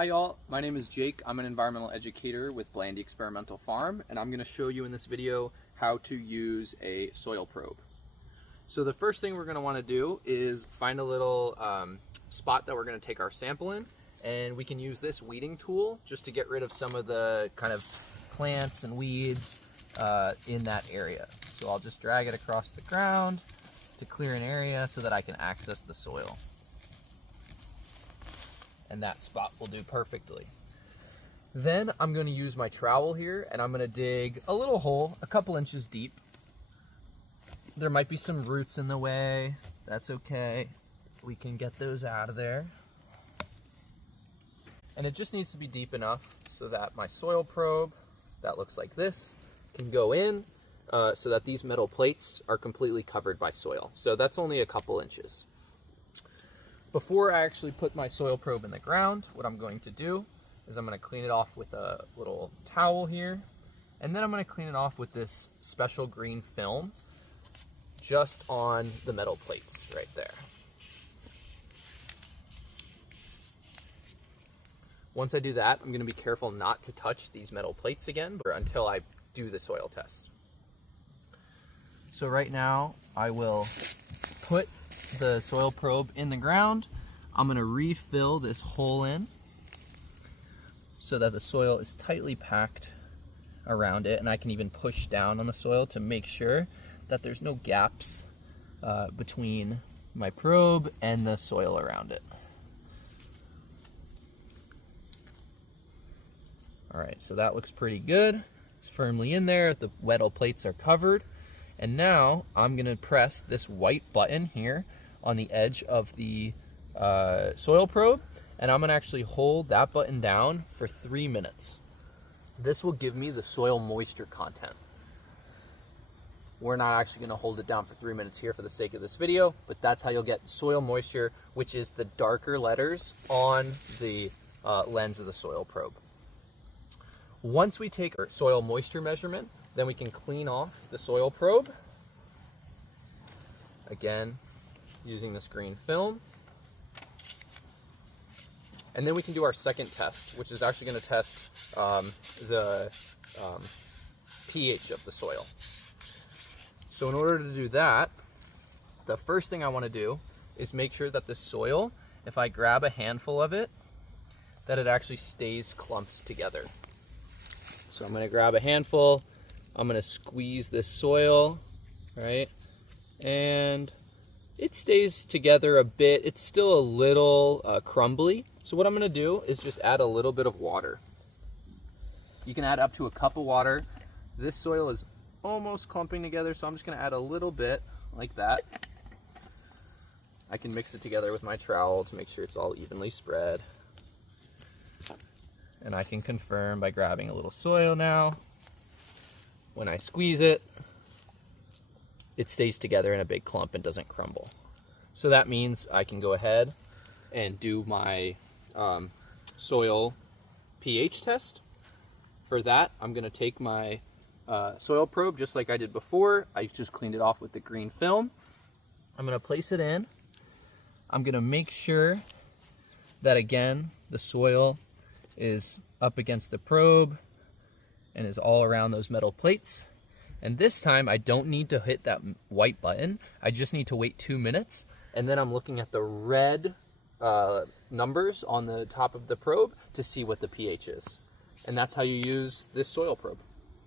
Hi y'all, my name is Jake. I'm an environmental educator with Blandy Experimental Farm, and I'm going to show you in this video how to use a soil probe. So the first thing we're going to want to do is find a little spot that we're going to take our sample in, and we can use this weeding tool just to get rid of some of the kind of plants and weeds in that area. So I'll just drag it across the ground to clear an area so that I can access the soil. And that spot will do perfectly. Then I'm going to use my trowel here and I'm going to dig a little hole a couple inches deep. There might be some roots in the way. That's okay. We can get those out of there. And it just needs to be deep enough so that my soil probe, that looks like this, can go in so that these metal plates are completely covered by soil. So that's only a couple inches. Before I actually put my soil probe in the ground, what I'm going to do is I'm going to clean it off with a little towel here, and then I'm going to clean it off with this special green film just on the metal plates right there. Once I do that, I'm going to be careful not to touch these metal plates again until I do the soil test. So right now I will put the soil probe in the ground. I'm going to refill this hole in so that the soil is tightly packed around it, and I can even push down on the soil to make sure that there's no gaps between my probe and the soil around it. Alright, so that looks pretty good. It's firmly in there, the metal plates are covered, and now I'm going to press this white button here on the edge of the soil probe, and I'm going to actually hold that button down for 3 minutes. This will give me the soil moisture content. We're not actually going to hold it down for 3 minutes here for the sake of this video, but that's how you'll get soil moisture, which is the darker letters on the lens of the soil probe. Once we take our soil moisture measurement, then we can clean off the soil probe. Again, using this green film. And then we can do our second test, which is actually going to test the pH of the soil. So in order to do that, the first thing I want to do is make sure that the soil, if I grab a handful of it, that it actually stays clumped together. So I'm going to grab a handful, I'm going to squeeze this soil, right? And it stays together a bit. It's still a little crumbly. So what I'm going to do is just add a little bit of water. You can add up to a cup of water. This soil is almost clumping together, so I'm just going to add a little bit like that. I can mix it together with my trowel to make sure it's all evenly spread. And I can confirm by grabbing a little soil now. When I squeeze it, it stays together in a big clump and doesn't crumble. So that means I can go ahead and do my soil pH test. For that, I'm going to take my soil probe just like I did before. I just cleaned it off with the green film. I'm going to place it in. I'm going to make sure that, again, the soil is up against the probe and is all around those metal plates. And this time I don't need to hit that white button. I just need to wait 2 minutes, and then I'm looking at the red numbers on the top of the probe to see what the pH is. And that's how you use this soil probe.